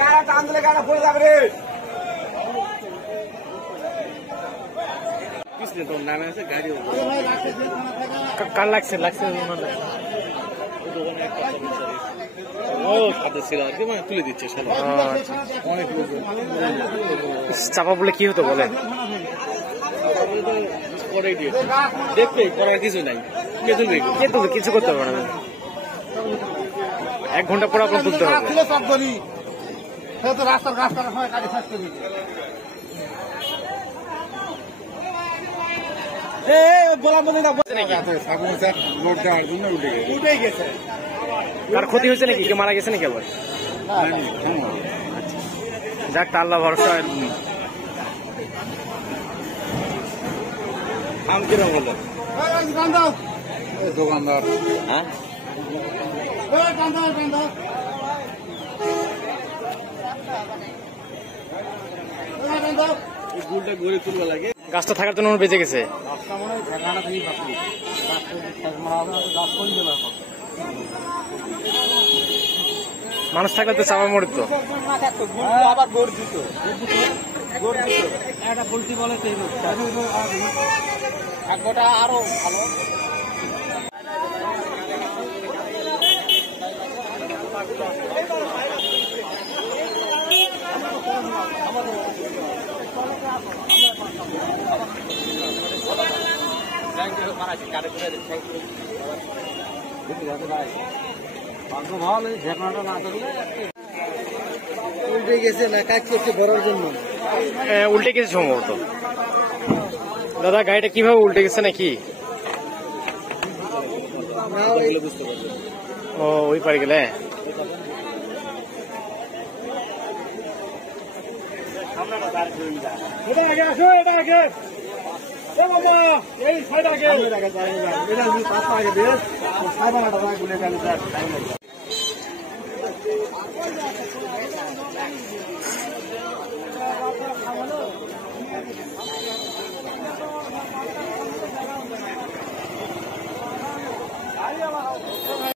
গাড়া টান দিলে গাড়া পড়ে যাবে রে। তোর নামে আছে গাড়ি কার লাগছে ও সাথে ছিল আর কি, মানে তুলে দিচ্ছে অনেক চাপা বলে কি হতো বলে দেখবে করার কিছু নাই, কে তুলবে কিছু করতে পারবে না। 1 ঘন্টা পর আপনার তুলতে হবে। রাস্তার কাজ করার সময় গাড়ি শেষ করে কার ক্ষতি হয়েছে নাকি, কে মারা গেছে নাকি আবার? যাক আল্লাহ ভরসা। আম কিরম হলো দোকানদার? হ্যাঁ গাছটা থাকার জন্য বেঁচে গেছে। মানুষ থাকলে তো চাপা মরত। আবার গর্জিত একটা পোল্ট্রি বলে ভাগ্যটা আরো ভালো। উল্টে গেছে না কাজ করতে বড়ার জন্য, উল্টে গেছে সম্ভবত। দাদা গাড়িটা কিভাবে উল্টে গেছে নাকি? ও ওই পারে গেলে এই